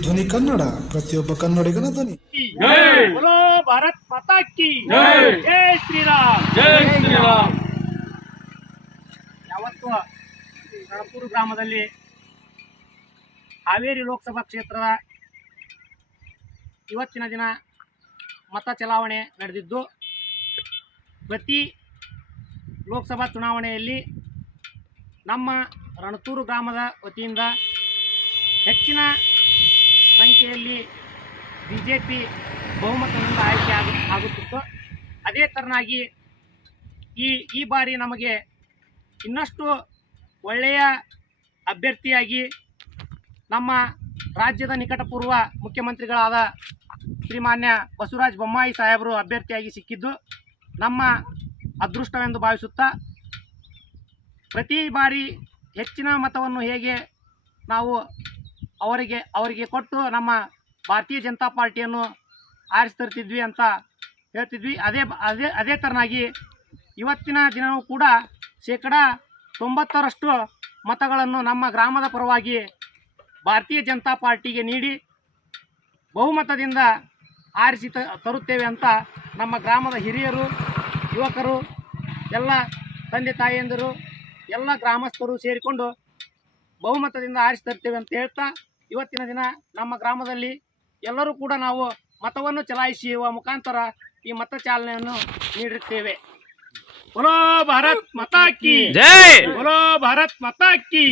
ಧ್ವನಿ ಕನ್ನಡ ಪ್ರತಿಯೊಬ್ಬ ಕನ್ನಡಿಗನ ಧ್ವನಿ ಜೈ बोलो भारत माता की जय। जय ಶ್ರೀರಾಮ್ ಜೈ ಶ್ರೀರಾಮ್ ಯಾವತ್ತು ಕಣಪೂರು ಗ್ರಾಮದಲ್ಲಿ ಹಾವೇರಿ ಲೋಕಸಭಾ ಕ್ಷೇತ್ರದ ಇವತ್ತಿನ ದಿನ ಮತ ಚಲಾವಣೆ ನಡೆದಿದ್ದು ಪ್ರತಿ ಲೋಕಸಭಾ ಚುನಾವಣೆಯಲ್ಲಿ ನಮ್ಮ ರಣತೂರು ಗ್ರಾಮದ ವತಿಯಿಂದ ಹೆಚ್ಚಿನ ಸಂಖ್ಯೆಯಲ್ಲಿ ಬಿ ಜೆ ಪಿ ಬಹುಮತದಿಂದ ಆಯ್ಕೆ ಆಗ, ಆಗುತ್ತಿತ್ತು. ಅದೇ ಥರನಾಗಿ ಈ ಈ ಬಾರಿ ನಮಗೆ ಇನ್ನಷ್ಟು ಒಳ್ಳೆಯ ಅಭ್ಯರ್ಥಿಯಾಗಿ ನಮ್ಮ ರಾಜ್ಯದ ನಿಕಟಪೂರ್ವ ಮುಖ್ಯಮಂತ್ರಿಗಳಾದ ಶ್ರೀಮಾನ್ಯ ಬಸವರಾಜ ಬೊಮ್ಮಾಯಿ ಸಾಹೇಬರು ಅಭ್ಯರ್ಥಿಯಾಗಿ ಸಿಕ್ಕಿದ್ದು ನಮ್ಮ ಅದೃಷ್ಟವೆಂದು ಭಾವಿಸುತ್ತಾ ಪ್ರತಿ ಬಾರಿ ಹೆಚ್ಚಿನ ಮತವನ್ನು ಹೇಗೆ ನಾವು ಅವರಿಗೆ ಅವರಿಗೆ ಕೊಟ್ಟು ನಮ್ಮ ಭಾರತೀಯ ಜನತಾ ಪಾರ್ಟಿಯನ್ನು ಆರಿಸಿ ತರ್ತಿದ್ವಿ ಅಂತ ಹೇಳ್ತಿದ್ವಿ. ಅದೇ ಅದೇ ಅದೇ ಥರನಾಗಿ ಇವತ್ತಿನ ದಿನವೂ ಕೂಡ ಶೇಕಡ ತೊಂಬತ್ತರಷ್ಟು ಮತಗಳನ್ನು ನಮ್ಮ ಗ್ರಾಮದ ಪರವಾಗಿ ಭಾರತೀಯ ಜನತಾ ಪಾರ್ಟಿಗೆ ನೀಡಿ ಬಹುಮತದಿಂದ ಆರಿಸಿ ತರುತ್ತೇವೆ ಅಂತ ನಮ್ಮ ಗ್ರಾಮದ ಹಿರಿಯರು, ಯುವಕರು, ಎಲ್ಲ ತಂದೆ ತಾಯಿಯಂದರು, ಎಲ್ಲ ಗ್ರಾಮಸ್ಥರು ಸೇರಿಕೊಂಡು ಬಹುಮತದಿಂದ ಆರಿಸಿ ತರ್ತೇವೆ ಅಂತ ಹೇಳ್ತಾ ಇವತ್ತಿನ ದಿನ ನಮ್ಮ ಗ್ರಾಮದಲ್ಲಿ ಎಲ್ಲರೂ ಕೂಡ ನಾವು ಮತವನ್ನು ಚಲಾಯಿಸುವ ಮುಖಾಂತರ ಈ ಮತ ಚಾಲನೆಯನ್ನು ನೀಡುತ್ತೇವೆ ಬಲೋ ಭಾರತ್ ಮತ ಕಿ ಭಾರತ್ ಮತ ಹಾಕಿ